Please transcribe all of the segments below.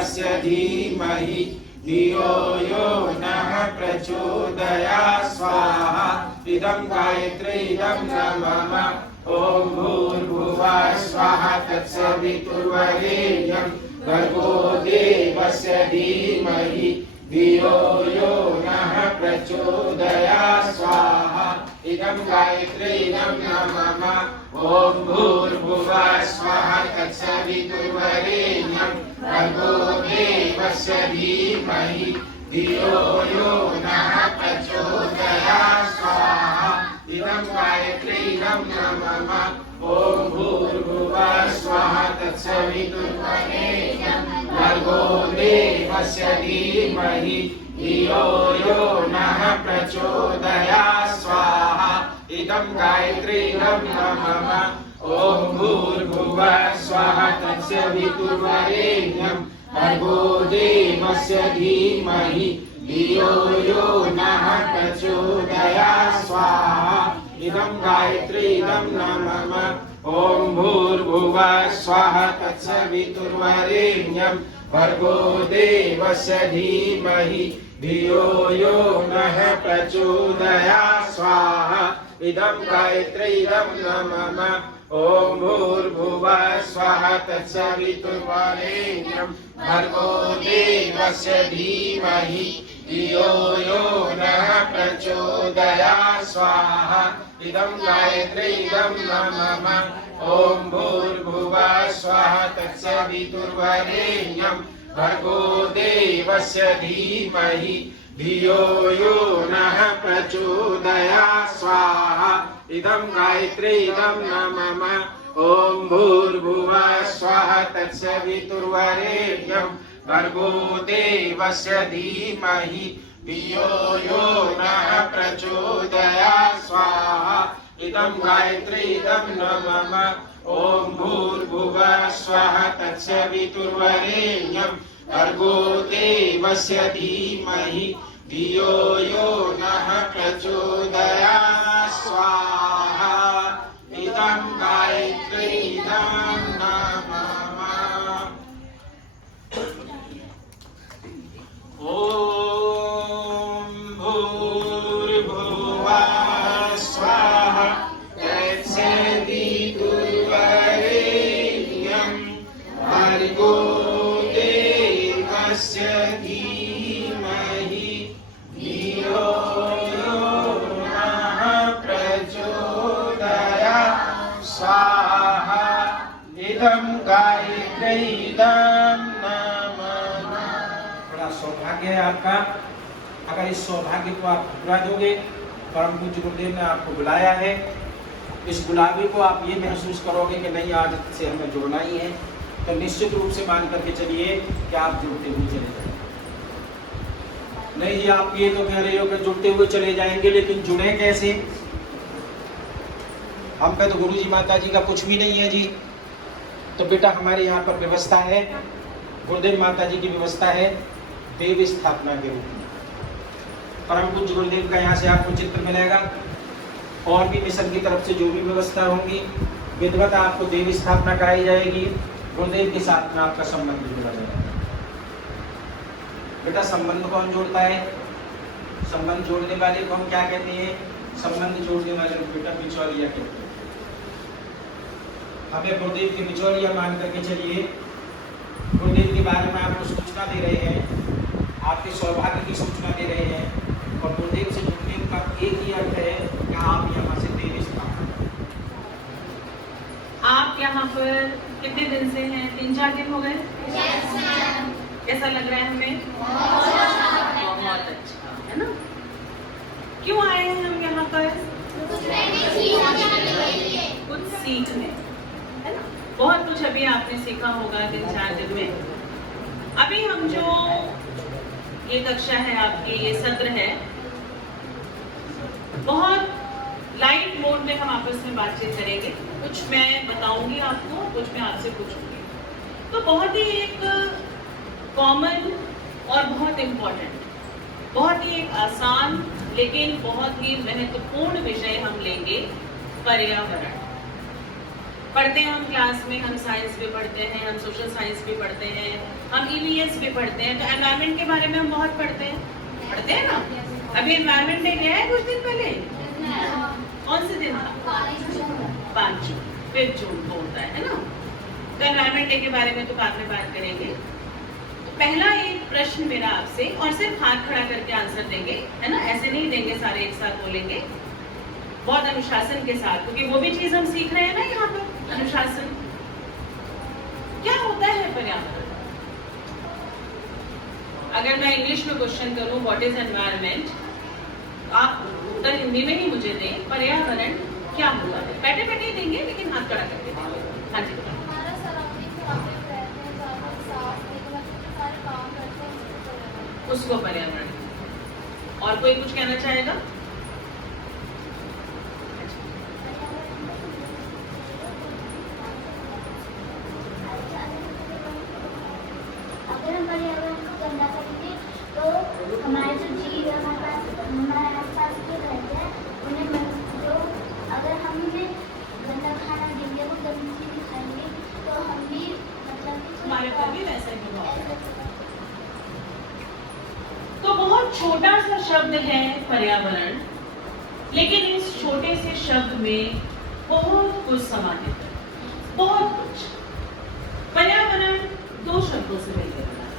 देवस्य धीमहि धियो यो नः प्रचोदयात् स्वाहा इदं गायत्री इदं न मम ॐ भूर्भुवः स्वः तत्सवितुर्वरेण्यं भर्गो देवस्य धीमहि धियो यो नः प्रचोदयात् स्वाहा इदं गायत्री इदं न मम ॐ भूर्भुवः स्वः तत्सवितुर्वरेण्यं भर्गो देवस्य धीमहि धियो यो नः प्रचोदयात् स्वाहा इदं गायत्री इदं न मम ॐ भूर्भुवः स्वः तत्सवितुर्वरेण्यं भर्गो देवस्य धीमहि धियो यो नः प्रचोदयात् स्वाहा इदं गायत्री इदं न मम ॐ भूर्भुवः स्वः तत्सवितुर्वरेण्यं भर्गो देवस्य धीमहि धियो यो नः प्रचोदयात् स्वाहा इदं गायत्री इदं न मम ॐ भूर्भुवः स्वः तत्सवितुर्वरेण्यं भर्गो देवस्य धीमहि धियो यो नः प्रचोदयात् स्वाहा इदं गायत्री इदं न मम ॐ भूर्भुवः स्वः तत्सवितुर्वरेण्यं भर्गो देवस्य धीमहि धियो यो नः प्रचोदयात् स्वाहा इदं गायत्री इदं न मम ॐ भूर्भुवः स्वः तत्सवितुर्वरेण्यं भर्गो देवस्य धीमहि धियो यो नः प्रचोदयात् स्वाहा इदं गायत्री इदं न मम ॐ भूर्भुवः स्वः तत्सवितुर्वरेण्यं भर्गो देवस्य धीमहि धियो यो नः प्रचोदयात् स्वाहा इदं गायत्री इदं न मम ॐ भूर्भुवः स्वः तत्सवितुर्वरेण्यं भर्गो देवस्य धीमहि धियो यो नः प्रचोदयात् स्वाहा इदं गायत्री इदं न मम ॐ भूर्भुवः स्वः तत्सवितुर्वरेण्यं भर्गो देवस्य धीमहि धियो यो नः प्रचोदयात् स्वाहा इदं गायत्री इदं न मम। बड़ा सौभाग्य है आपका, अगर इस सौभाग्य को आप पूरा दोगे। परम पूज्य गुरुदेव ने आपको बुलाया है, इस बुलावे को आप ये महसूस करोगे कि नहीं आज से हमें जुड़ना ही है, तो निश्चित रूप से मान करके चलिए कि आप जुड़ते हुए चले जाएंगे। नहीं जी आप ये तो कह रहे हो कि जुड़ते हुए चले जाएंगे, लेकिन जुड़े कैसे? हम पे तो गुरु जी माता जी का कुछ भी नहीं है जी। तो बेटा हमारे यहाँ पर व्यवस्था है, गुरुदेव माता जी की व्यवस्था है देव स्थापना के रूप में। परम पूज्य गुरुदेव का यहाँ से आपको चित्र मिलेगा, और भी मिशन की तरफ से जो भी व्यवस्था होंगी विधिवत आपको देव स्थापना कराई जाएगी। गुरुदेव के साथ में आपका संबंध जोड़ा जाएगा। बेटा संबंध कौन जोड़ता है? संबंध जोड़ने वाले को हम क्या कहते हैं? संबंध जोड़ने वाले को बेटा बिचौलिया कहते हैं। हमें गुरुदेव के बिचौलिया मान करके चलिए। गुरुदेव के बारे में आपको सूचना दे रहे हैं, आपके सौभाग्य की सूचना दे रहे हैं, और गुरुदेव से जुड़ने का एक ही अर्थ है कि आप यहाँ से देव स्थापना। आप यहाँ पर कितने दिन से हैं? 3-4 दिन हो गए? कैसा लग रहा है हमें? बहुत अच्छा है ना। क्यों आए हैं हम यहाँ पर? कुछ सीखने, है ना। बहुत कुछ अभी आपने सीखा होगा 3-4 दिन में। अभी हम जो ये कक्षा है आपकी, ये सत्र है, बहुत लाइट मोड में हम आपस में बातचीत करेंगे। कुछ मैं बताऊंगी आपको, कुछ मैं आपसे पूछूंगी। तो बहुत ही एक कॉमन और बहुत इम्पोर्टेंट, बहुत ही एक आसान लेकिन बहुत ही महत्वपूर्ण विषय हम लेंगे, पर्यावरण। पढ़ते हैं हम क्लास में, हम साइंस भी पढ़ते हैं, हम सोशल साइंस भी पढ़ते हैं, हम ईवीएस भी पढ़ते हैं, तो एनवायरनमेंट के बारे में हम बहुत पढ़ते हैं ना। अभी एनवायरनमेंट डे गया है कुछ दिन पहले, कौन से दिन था? 5 जून, 5 जून को होता है ना। तो एनवायरनमेंट डे के बारे में तो बाद में बात करेंगे। तो पहला एक प्रश्न मेरा आपसे, और सिर्फ हाथ खड़ा करके आंसर देंगे, है ना, ऐसे नहीं देंगे, सारे एक साथ बोलेंगे, बहुत अनुशासन के साथ, क्योंकि वो भी चीज हम सीख रहे हैं ना यहाँ पर, अनुशासन। क्या होता है पर्यावरण? अगर मैं इंग्लिश में क्वेश्चन करूं व्हाट इज एनवायरनमेंट, आप उत्तर हिंदी में ही मुझे दें, पर्यावरण क्या होता है? बैठे बैठे देंगे, लेकिन हाथ खड़ा करके देंगे। हाँ जी, उसको पर्यावरण। और कोई कुछ कहना चाहेगा? अगर हम पर्यावरण को गंदा करेंगे तो हमारे जो जीव है, हमारे आसपास के रहते हैं, उन्हें जो अगर हम उन्हें गंदा खाना देंगे, वो गंदी चीज़ खाएंगे, तो हम भी मतलब हमारे पर भी वैसा ही प्रभाव। तो बहुत छोटा सा शब्द है पर्यावरण, लेकिन इस छोटे से शब्द में बहुत कुछ समाहित है, बहुत कुछ। पर्यावरण 2 शब्दों से मिलकर बना है,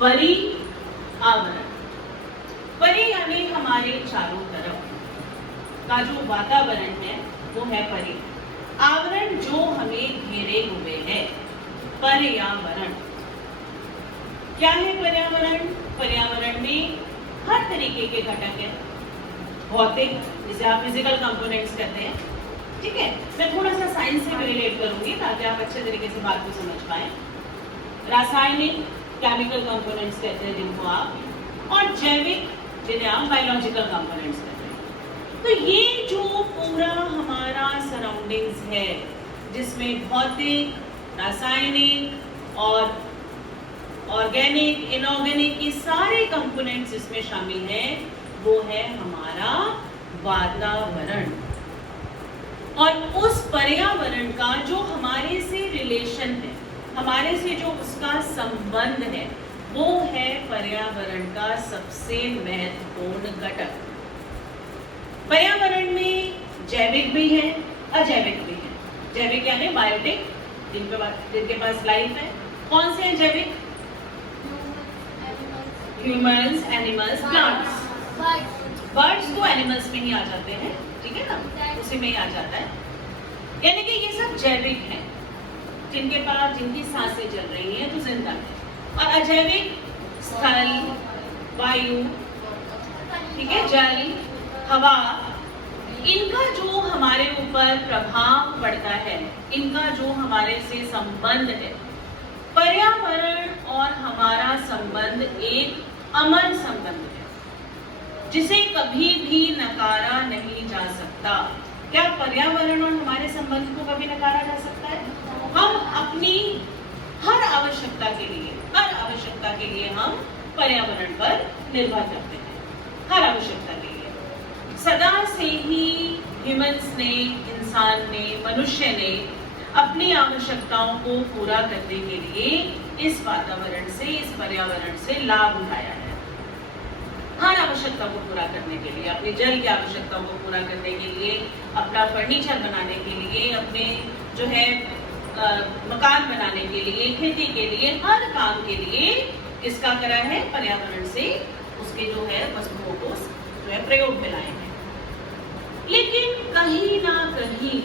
परिआवरण। परि यानी हमारे चारों तरफ का जो वातावरण है वो है परि। आवरण जो हमें घेरे हुए है, पर्यावरण। क्या है पर्यावरण? पर्यावरण में हर तरीके के घटक हैं, भौतिक, जिसे आप फिजिकल कंपोनेंट्स कहते हैं, ठीक है। मैं थोड़ा सा साइंस से भी रिलेट करूंगी ताकि आप अच्छे तरीके से बात को समझ पाए। रासायनिक, केमिकल कंपोनेंट्स कहते हैं जिनको आप, और जैविक, जिन्हें आप बायोलॉजिकल कंपोनेंट्स कहते हैं। तो ये जो पूरा हमारा सराउंडिंग्स है, जिसमें भौतिक, रासायनिक और ऑर्गेनिक, इनऑर्गेनिक, ये सारे कंपोनेंट्स इसमें शामिल हैं, वो है हमारा वातावरण। और उस पर्यावरण का जो हमारे से रिलेशन है, हमारे से जो उसका संबंध है, वो है पर्यावरण का सबसे महत्वपूर्ण घटक। पर्यावरण में जैविक भी है, अजैविक भी है। जैविक यानी बायोटिक, जिनके पास लाइफ है। कौन से हैं जैविक? Humans, animals, plants. बर्ड्स तो एनिमल्स में ही आ जाते हैं, ठीक है ना, उसी में ही आ जाता है। यानी कि ये सब जैविक हैं, जिनके पास, जिनकी सांसें चल रही हैं तो जिंदा है। और अजैविक स्थल, वायु, ठीक है, जल, हवा, इनका जो हमारे ऊपर प्रभाव पड़ता है, इनका जो हमारे से संबंध है, पर्यावरण और हमारा संबंध एक अमर संबंध है, जिसे कभी भी नकारा नहीं जा सकता। क्या पर्यावरण और हमारे संबंध को कभी नकारा जा सकता है? हम अपनी हर आवश्यकता के लिए हम पर्यावरण पर निर्भर करते हैं, हर आवश्यकता के लिए। सदा से ही ह्यूमंस ने, इंसान ने, मनुष्य ने अपनी आवश्यकताओं को पूरा करने के लिए इस वातावरण से, इस पर्यावरण से लाभ उठाया है। हर आवश्यकता को पूरा करने के लिए, अपनी जल की आवश्यकताओं को पूरा करने के लिए, अपना फर्नीचर बनाने के लिए, अपने जो है मकान बनाने के लिए, खेती के लिए, हर काम के लिए किसका करा है? पर्यावरण से उसके जो है वस्तुओं को जो है प्रयोग में लाए हैं। लेकिन कहीं ना कहीं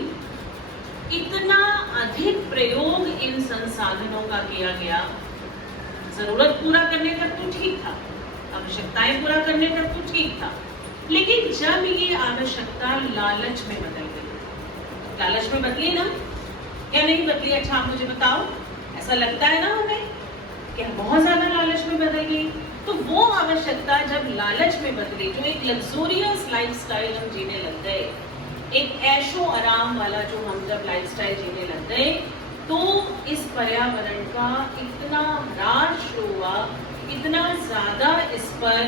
इतना अधिक प्रयोग इन संसाधनों का किया गया, जरूरत पूरा करने तक तो ठीक था, आवश्यकताएं पूरा करने तक तो ठीक था, लेकिन जब ये आवश्यकता लालच में बदल गई, लालच में बदली ना, या नहीं बदली? अच्छा आप मुझे बताओ, ऐसा लगता है ना हमें कि बहुत ज्यादा लालच में बदल गई। तो वो आवश्यकता जब लालच में बदली, जो एक लग्जूरियस लाइफस्टाइल हम जीने लग गए, एक ऐशो आराम वाला जो हम जब लाइफस्टाइल जीने लग गए, तो इस पर्यावरण का इतना ह्रास शुरू हुआ, इतना ज्यादा इस पर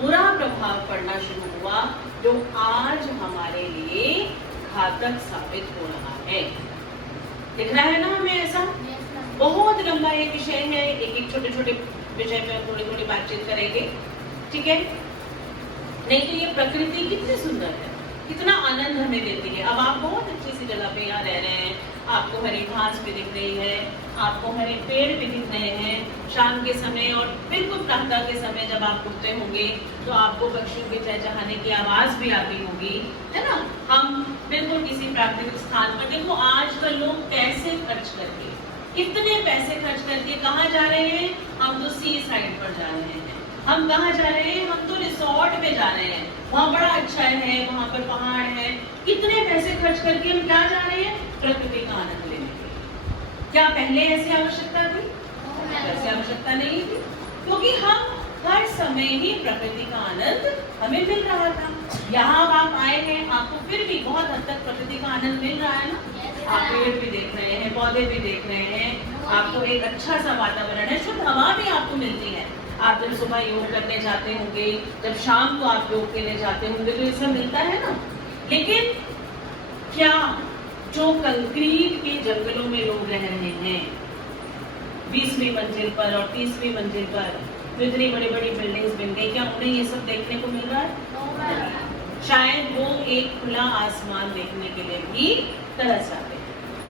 बुरा प्रभाव पड़ना शुरू हुआ, जो आज हमारे लिए घातक साबित हो रहा है। दिख रहा है ना हमें ऐसा? बहुत लंबा ये विषय है, एक एक छोटे छोटे विषय पे थोड़ी थोड़ी बातचीत करेंगे, ठीक है? लेकिन ये प्रकृति कितनी सुंदर है, कितना आनंद हमें देती है। अब आप बहुत अच्छी सी जगह पे यहाँ रह रहे हैं, आपको हरी घास भी दिख रही है, आपको हरे पेड़ भी दिख रहे हैं। शाम के समय और बिल्कुल प्रातः के समय जब आप उठते होंगे तो आपको पक्षियों के चहचहाने की आवाज भी आती होगी, है ना? हम बिल्कुल किसी प्राकृतिक स्थान पर, देखो आजकल लोग पैसे खर्च करके, कितने पैसे खर्च करके कहाँ जा रहे हैं? हम तो सी साइड पर जा रहे हैं। हम कहाँ जा रहे हैं? हम तो रिसोर्ट में जा रहे हैं, वहाँ बड़ा अच्छा है, वहाँ पर पहाड़ है। कितने पैसे खर्च करके हम क्या जा रहे हैं? प्रकृति का आनंद लेने के लिए। क्या पहले ऐसी आवश्यकता थी? ऐसी आवश्यकता नहीं थी, क्योंकि हम हर समय ही प्रकृति का आनंद हमें मिल रहा था। यहाँ आप आए हैं, आपको फिर भी बहुत हद तक प्रकृति का आनंद मिल रहा है ना? आप पेड़ भी देख रहे हैं, पौधे भी देख रहे हैं, आपको एक अच्छा सा वातावरण है, शुद्ध हवा भी आपको मिलती है। आप जब सुबह योग करने जाते होंगे, जब शाम को आप योग के लिए जाते होंगे, तो ये सब मिलता है ना? लेकिन क्या जो कंक्रीट के जंगलों में लोग रह रहे हैं 20वीं मंजिल पर और 30वीं मंजिल पर, तो इतनी बड़ी बड़ी बिल्डिंग्स बन गई, क्या उन्हें ये सब देखने को मिल रहा है? शायद वो एक खुला आसमान देखने के लिए भी तरस जाते हैं।